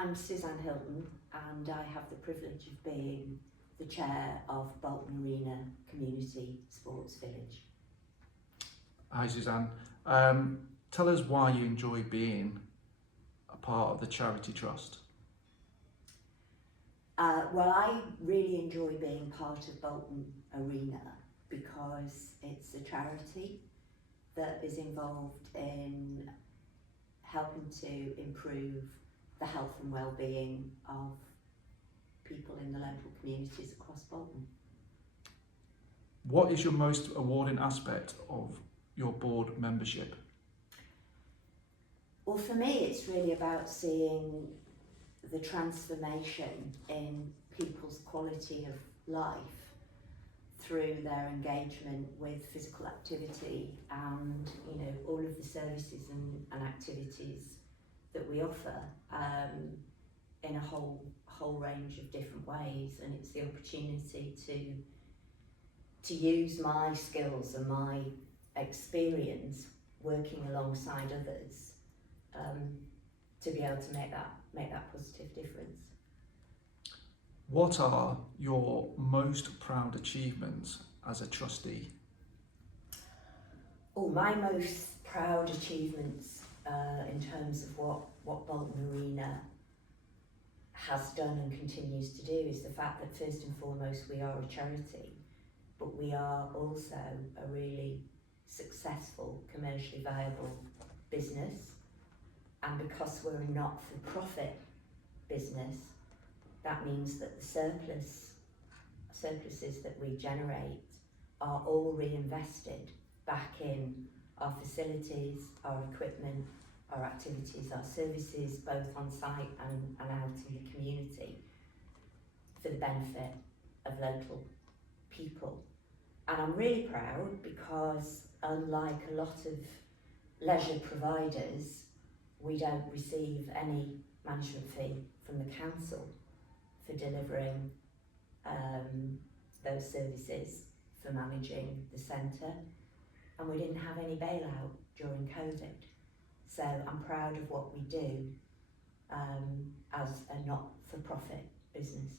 I'm Suzanne Hilton, and I have the privilege of being the chair of Bolton Arena Community Sports Village. Hi Suzanne. Tell us why you enjoy being a part of the charity trust. Well, I really enjoy being part of Bolton Arena because it's a charity that is involved in helping to improve the health and well-being of people in the local communities across Bolton. What is your most rewarding aspect of your board membership? Well, for me, it's really about seeing the transformation in people's quality of life through their engagement with physical activity and, all of the services and activities that we offer in a whole range of different ways. And it's the opportunity to use my skills and my experience working alongside others to be able to make that positive difference. What are your most proud achievements as a trustee? Oh, my most proud achievements in terms of what Bolton Arena has done and continues to do is the fact that first and foremost we are a charity, but we are also a really successful, commercially viable business. And because we're a not-for-profit business, that means that the surpluses that we generate are all reinvested back in our facilities, our equipment, our activities, our services, both on site and out in the community for the benefit of local people. And I'm really proud because unlike a lot of leisure providers, we don't receive any management fee from the council for delivering those services, for managing the centre, and we didn't have any bailout during COVID. So I'm proud of what we do as a not-for-profit business.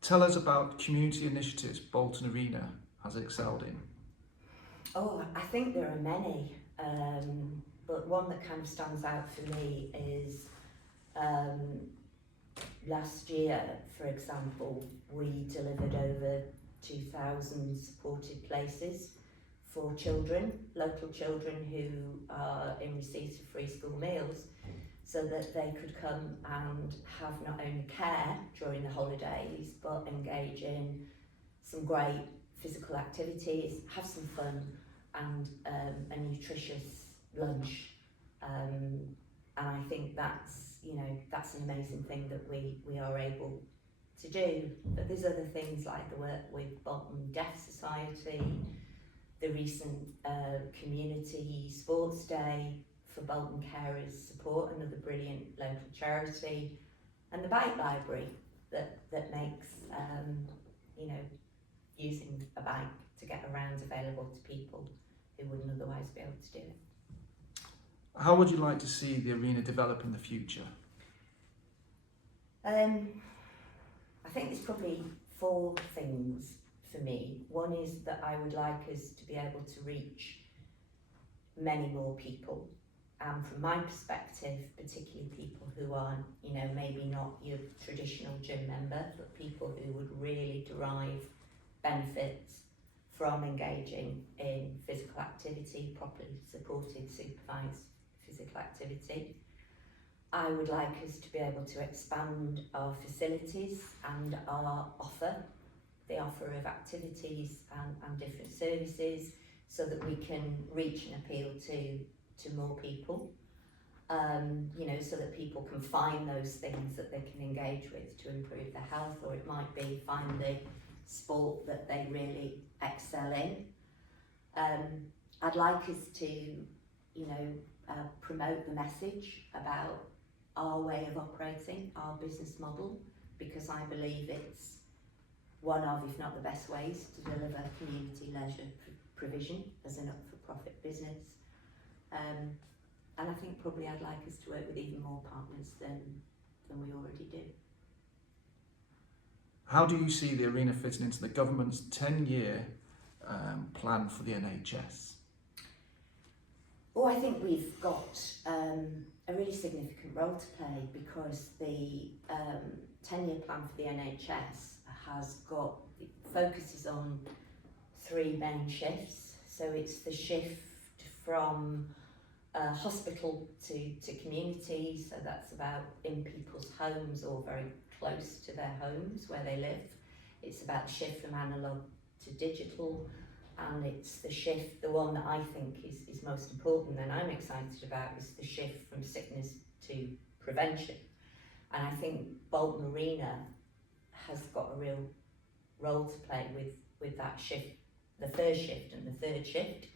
Tell us about community initiatives Bolton Arena has excelled in. Oh, I think there are many, but one that kind of stands out for me is last year, for example, we delivered over 2,000 supported places for children, local children who are in receipt of free school meals, so that they could come and have not only care during the holidays, but engage in some great physical activities, have some fun, and a nutritious lunch. And I think that's an amazing thing that we are able to do. But there's other things like the work with Bolton Deaf Society, the recent community sports day for Bolton Carers Support, another brilliant local charity, and the bike library that makes using a bike to get around available to people who wouldn't otherwise be able to do it. How would you like to see the arena develop in the future? I think there's probably 4 things for me. One is that I would like us to be able to reach many more people. And from my perspective, particularly people who are, maybe not your traditional gym member, but people who would really derive benefits from engaging in physical activity, properly supported, supervised physical activity. I would like us to be able to expand our facilities and our offer, the offer of activities and different services, so that we can reach and appeal to more people, so that people can find those things that they can engage with to improve their health, or it might be find the sport that they really excel in. I'd like us to, promote the message about our way of operating, our business model, because I believe it's one of, if not the best ways to deliver community leisure provision as a not-for-profit business. And I think probably I'd like us to work with even more partners than we already do. How do you see the arena fitting into the government's 10-year plan for the NHS? Oh, I think we've got a really significant role to play, because the 10-year plan for the NHS focuses on 3 main shifts. So it's the shift from hospital to community, so that's about in people's homes or very close to their homes where they live. It's about the shift from analogue to digital, and it's the shift, the one that I think is most important and I'm excited about, is the shift from sickness to prevention. And I think Bolton Arena has got a real role to play with that shift, the first shift and the third shift.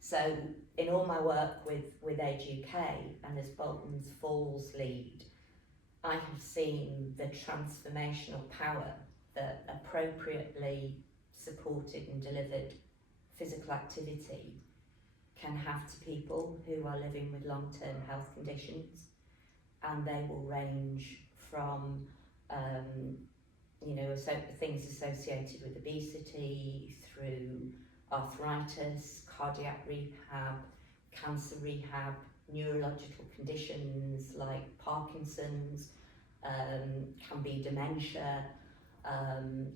So in all my work with Age UK and as Bolton's Falls lead, I have seen the transformational power that appropriately supported and delivered physical activity can have to people who are living with long-term health conditions, and they will range from things associated with obesity through arthritis, cardiac rehab, cancer rehab, neurological conditions like Parkinson's, can be dementia,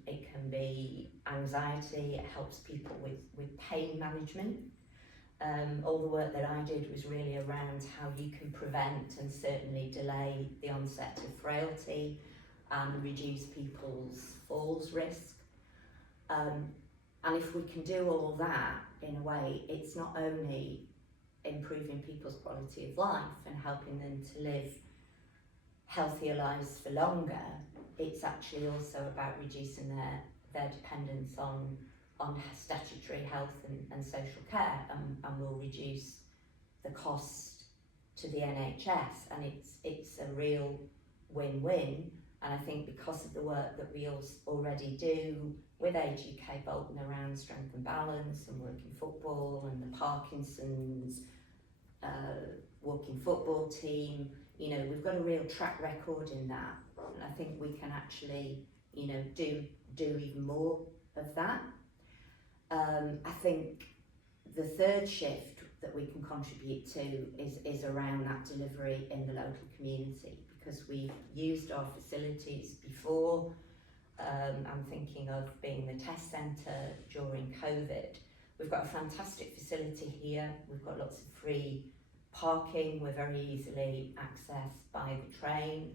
it can be anxiety. It helps people with pain management. All the work that I did was really around how you can prevent and certainly delay the onset of frailty and reduce people's falls risk. And if we can do all that in a way, it's not only improving people's quality of life and helping them to live healthier lives for longer, it's actually also about reducing their dependence on statutory health and social care, and will reduce the cost to the NHS, and it's a real win-win. And I think because of the work that we already do with Age UK Bolton around strength and balance and working football and the Parkinson's working football team, we've got a real track record in that, and I think we can actually do even more of that. I think the third shift that we can contribute to is around that delivery in the local community, because we've used our facilities before. I'm thinking of being the test centre during COVID. We've got a fantastic facility here. We've got lots of free parking. We're very easily accessed by the train.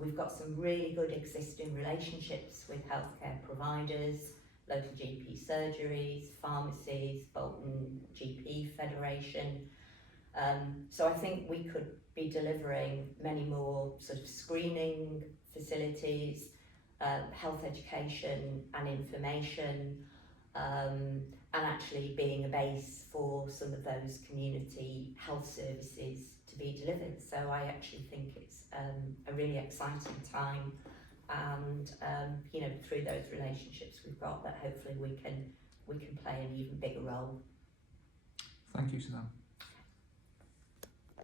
We've got some really good existing relationships with healthcare providers, local GP surgeries, pharmacies, Bolton GP Federation. So I think we could be delivering many more sort of screening facilities, health education and information, and actually being a base for some of those community health services to be delivered. So I actually think it's a really exciting time, and through those relationships we've got, that hopefully we can play an even bigger role. Thank you, Suzanne.